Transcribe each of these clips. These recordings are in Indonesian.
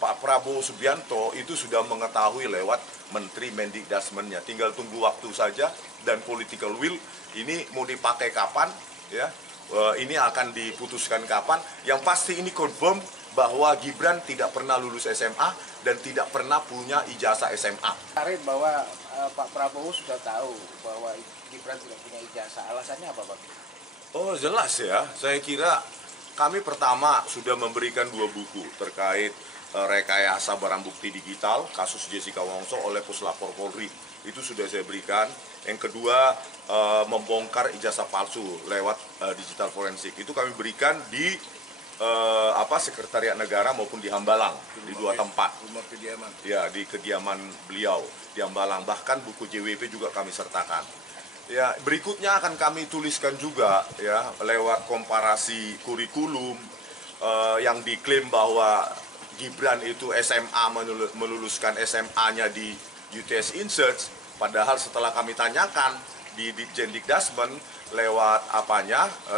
Pak Prabowo Subianto itu sudah mengetahui lewat Menteri Mendikdasmennya. Tinggal tunggu waktu saja dan political will ini mau dipakai kapan, ya. Ini akan diputuskan kapan. Yang pasti ini confirm bahwa Gibran tidak pernah lulus SMA dan tidak pernah punya ijazah SMA. Kemarin bahwa Pak Prabowo sudah tahu bahwa Gibran tidak punya ijazah. Alasannya apa, Pak? Oh, jelas ya. Saya kira kami pertama sudah memberikan 2 buku terkait rekayasa barang bukti digital kasus Jessica Wongso oleh Puslapor Polri. Itu sudah saya berikan. Yang kedua, membongkar ijazah palsu lewat digital forensik. Itu kami berikan di Sekretariat Negara maupun di Hambalang, di 2 tempat. Rumah kediaman. Ya, di kediaman beliau di Hambalang. Bahkan buku JWP juga kami sertakan. Ya, berikutnya akan kami tuliskan juga ya lewat komparasi kurikulum yang diklaim bahwa Gibran itu SMA meluluskan SMA-nya di UTS Insearch, padahal setelah kami tanyakan di Ditjendikdasmen lewat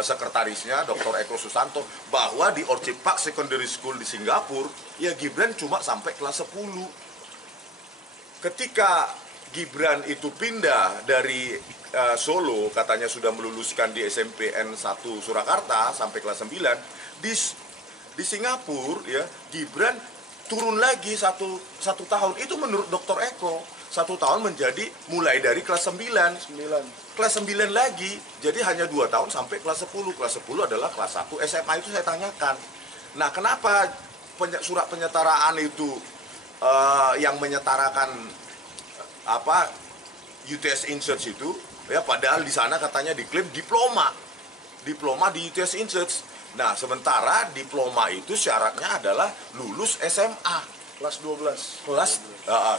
sekretarisnya Dr. Eko Susanto bahwa di Orchid Park Secondary School di Singapura ya Gibran cuma sampai kelas 10. Ketika Gibran itu pindah dari Solo, katanya sudah meluluskan di SMPN 1 Surakarta sampai kelas 9, di Singapura ya Gibran turun lagi satu tahun. Itu menurut Dr. Eko 1 tahun menjadi mulai dari kelas 9 kelas 9 lagi, jadi hanya 2 tahun sampai kelas 10. Kelas 10 adalah kelas 1 SMA. Itu saya tanyakan. Nah, kenapa surat penyetaraan itu yang menyetarakan UTS Insearch itu ya, padahal di sana katanya diklaim diploma di UTS Insearch. Nah, sementara diploma itu syaratnya adalah lulus SMA Kelas 12.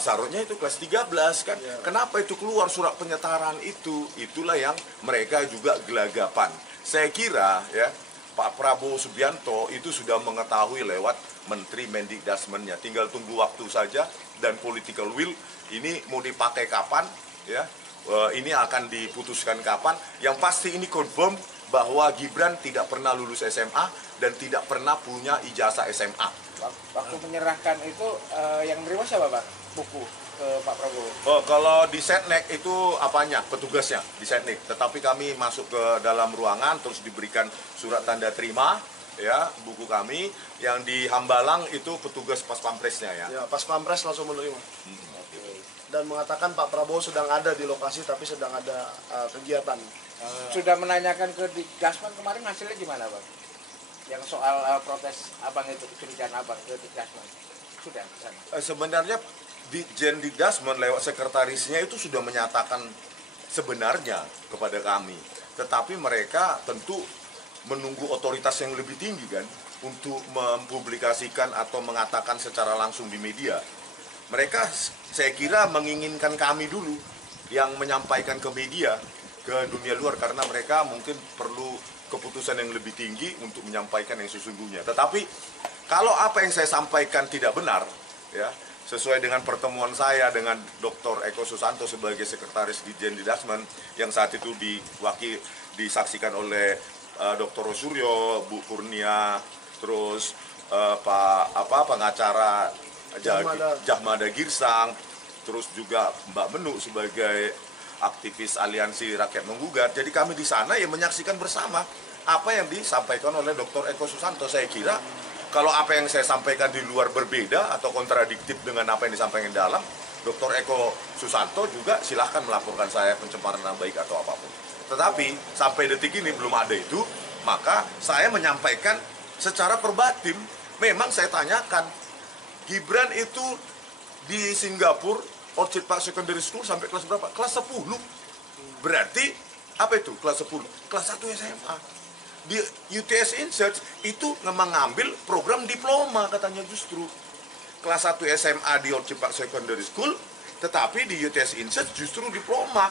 Seharusnya itu kelas 13 kan. Ya. Kenapa itu keluar surat penyetaraan itu? Itulah yang mereka juga gelagapan. Saya kira ya Pak Prabowo Subianto itu sudah mengetahui lewat Menteri Mendikdasmennya. Tinggal tunggu waktu saja dan political will ini mau dipakai kapan ya. Ini akan diputuskan kapan. Yang pasti ini confirm bahwa Gibran tidak pernah lulus SMA dan tidak pernah punya ijazah SMA. Waktu menyerahkan itu yang menerima siapa, Pak? Buku ke Pak Prabowo? Oh, kalau di Setnek itu petugasnya di Setnek. Tetapi kami masuk ke dalam ruangan terus diberikan surat tanda terima ya buku kami. Yang di Hambalang itu petugas Pas Pampresnya ya. Ya, Pas Pampres langsung menerima. Dan mengatakan Pak Prabowo sedang ada di lokasi tapi sedang ada kegiatan. Sudah menanyakan ke Dikdasmen kemarin, hasilnya gimana, Bang? Yang soal protes abang itu, kecurigaan abang ke Dikdasmen sudah kesana? Sebenarnya Ditjendikdasmen lewat sekretarisnya itu sudah menyatakan sebenarnya kepada kami, tetapi mereka tentu menunggu otoritas yang lebih tinggi kan untuk mempublikasikan atau mengatakan secara langsung di media. Mereka saya kira menginginkan kami dulu yang menyampaikan ke media, ke dunia luar, karena mereka mungkin perlu keputusan yang lebih tinggi untuk menyampaikan yang sesungguhnya. Tetapi kalau apa yang saya sampaikan tidak benar, ya sesuai dengan pertemuan saya dengan Dr. Eko Susanto sebagai sekretaris Ditjendikdasmen yang saat itu disaksikan oleh Dr. Rosuryo, Bu Kurnia, terus pengacara Jahmada Girsang, terus juga Mbak Menu sebagai aktivis aliansi rakyat menggugat. Jadi kami di sana ya menyaksikan bersama apa yang disampaikan oleh Dr. Eko Susanto. Saya kira kalau apa yang saya sampaikan di luar berbeda atau kontradiktif dengan apa yang disampaikan dalam, Dr. Eko Susanto juga silahkan melaporkan saya pencemaran nama baik atau apapun. Tetapi sampai detik ini belum ada itu, maka saya menyampaikan secara verbatim. Memang saya tanyakan, Gibran itu di Singapura Orchid Park Secondary School sampai kelas berapa? Kelas 10. Berarti apa itu kelas 10? Kelas 1 SMA. Di UTS Insearch itu mengambil program diploma katanya justru. Kelas 1 SMA di Orchid Park Secondary School, tetapi di UTS Insearch justru diploma.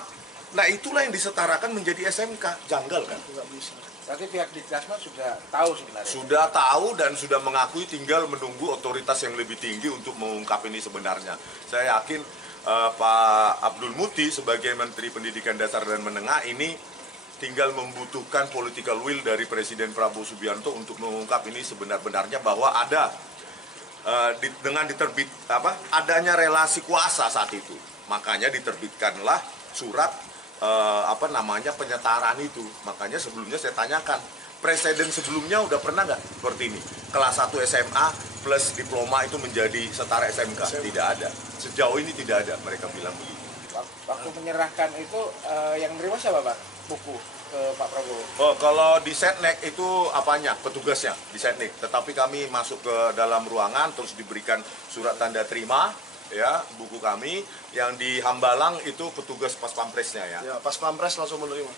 Nah, itulah yang disetarakan menjadi SMK. Janggal kan? Nggak bisa. Berarti pihak Dikdasmen sudah tahu sebenarnya? Sudah tahu dan sudah mengakui, tinggal menunggu otoritas yang lebih tinggi untuk mengungkap ini sebenarnya. Saya yakin Pak Abdul Muti sebagai Menteri Pendidikan Dasar dan Menengah ini tinggal membutuhkan political will dari Presiden Prabowo Subianto untuk mengungkap ini sebenar-benarnya bahwa ada dengan adanya relasi kuasa saat itu, makanya diterbitkanlah surat penyetaraan itu. Makanya sebelumnya saya tanyakan, presiden sebelumnya udah pernah nggak seperti ini? Kelas 1 SMA plus diploma itu menjadi setara SMK? Tidak ada. Sejauh ini tidak ada, mereka bilang begitu. Waktu menyerahkan itu yang nerima siapa, Pak? Buku ke Pak Prabowo? Oh, kalau di Setnek itu petugasnya di Setnek. Tetapi kami masuk ke dalam ruangan terus diberikan surat tanda terima, ya, buku kami. Yang di Hambalang itu petugas Pas Pampresnya ya. Ya, Pas Pampres langsung menerima.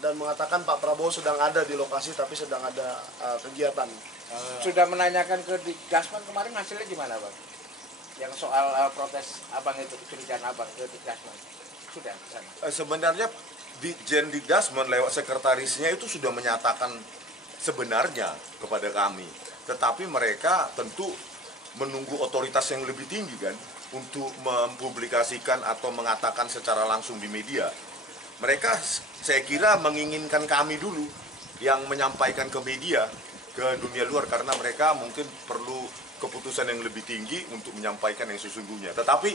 Dan mengatakan Pak Prabowo sedang ada di lokasi tapi sedang ada kegiatan. Sudah menanyakan ke Dikdasman kemarin, hasilnya gimana, Bang? Yang soal protes abang itu, kecurigaan abang ke Dikdasman. Sudah ke sana? Sebenarnya Ditjen Dikdasmen lewat sekretarisnya itu sudah menyatakan sebenarnya kepada kami. Tetapi mereka tentu menunggu otoritas yang lebih tinggi kan untuk mempublikasikan atau mengatakan secara langsung di media. Mereka saya kira menginginkan kami dulu yang menyampaikan ke media, ke dunia luar, karena mereka mungkin perlu keputusan yang lebih tinggi untuk menyampaikan yang sesungguhnya. Tetapi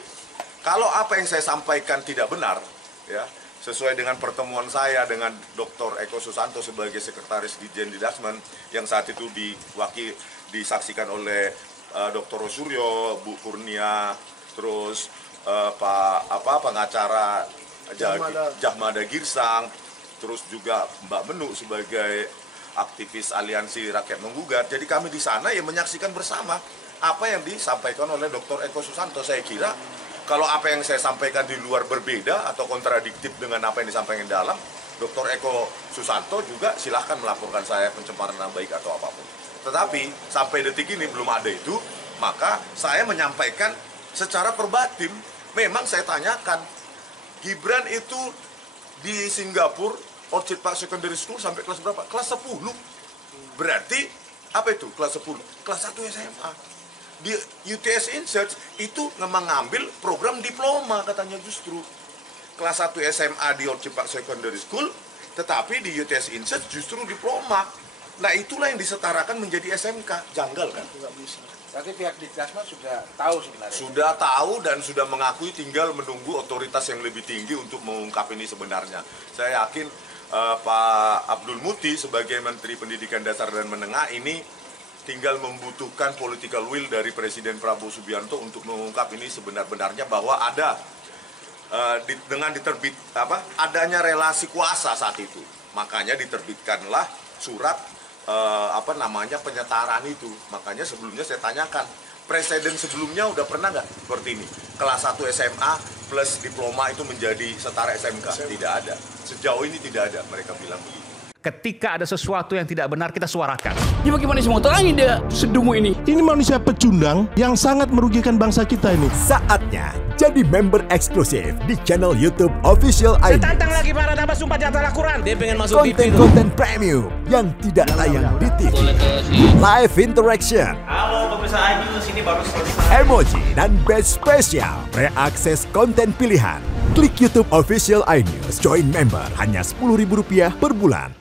kalau apa yang saya sampaikan tidak benar, ya, sesuai dengan pertemuan saya dengan Dr. Eko Susanto sebagai sekretaris Ditjen Dikdasmen yang saat itu disaksikan oleh Dr. Rosuryo, Bu Kurnia, terus pengacara Jahmada Girsang, terus juga Mbak Menu sebagai aktivis aliansi rakyat menggugat. Jadi kami di sana ya menyaksikan bersama apa yang disampaikan oleh Dr. Eko Susanto. Saya kira kalau apa yang saya sampaikan di luar berbeda atau kontradiktif dengan apa yang disampaikan dalam, Dr. Eko Susanto juga silahkan melaporkan saya pencemaran nama baik atau apapun. Tetapi sampai detik ini belum ada itu, maka saya menyampaikan secara perbatin. Memang saya tanyakan, Gibran itu di Singapura, Orchid Park Secondary School sampai kelas berapa? Kelas 10. Berarti apa itu kelas 10? Kelas 1 SMA. Di UTS Insearch itu mengambil program diploma katanya justru. Kelas 1 SMA di Orchid Park Secondary School, tetapi di UTS Insearch justru diploma. Nah itulah yang disetarakan menjadi SMK. Janggal kan? Nggak bisa. Berarti pihak Dikdasman sudah tahu sebenarnya? Sudah tahu dan sudah mengakui, tinggal menunggu otoritas yang lebih tinggi untuk mengungkap ini sebenarnya. Saya yakin Pak Abdul Muti sebagai Menteri Pendidikan Dasar dan Menengah ini tinggal membutuhkan political will dari Presiden Prabowo Subianto untuk mengungkap ini sebenar-benarnya, bahwa ada adanya relasi kuasa saat itu. Makanya diterbitkanlah surat penyetaraan itu. Makanya sebelumnya saya tanyakan, presiden sebelumnya udah pernah nggak seperti ini? Kelas 1 SMA plus diploma itu menjadi setara SMK? Tidak ada. Sejauh ini tidak ada, mereka bilang begitu. Ketika ada sesuatu yang tidak benar, kita suarakan. Ya bagaimana semua terangin dia sedungu ini? Ini manusia pecundang yang sangat merugikan bangsa kita ini. Saatnya jadi member eksklusif di channel YouTube Official ID. Tantang lagi para tambah sumpah di atas Al-Quran. Dia pengen masuk TV. Konten premium yang tidak tayang di TV. Live interaction. Halo pemirsa iNews, ini baru selesai. Emoji dan badge spesial. Reakses konten pilihan. Klik YouTube Official iNews. Join member hanya Rp10.000 per bulan.